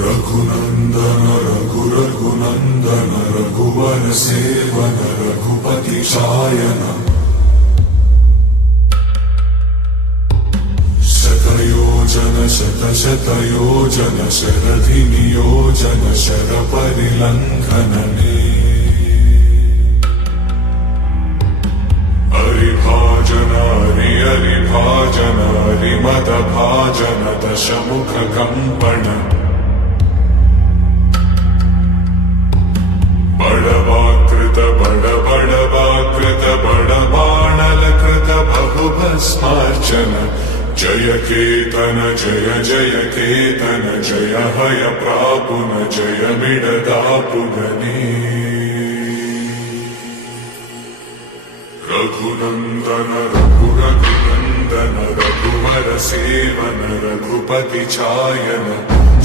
రఘునందన రఘు రఘునందన రఘువర సేవన రఘుపతి శాయన శతయోజన శత శతయోజన శరధి నియోజన శర పరిలంఘననే హరిభాజన హరి హరిభాజన హరిమత భాజన దశముఖ కంపణ बहुभस्मार्चन जय केतन जय जय केतन जय हय प्रापुन जय मिडदापुगने रघुनन्दन रघु रघुनन्दन रघुवर सेवन रघुपति चायन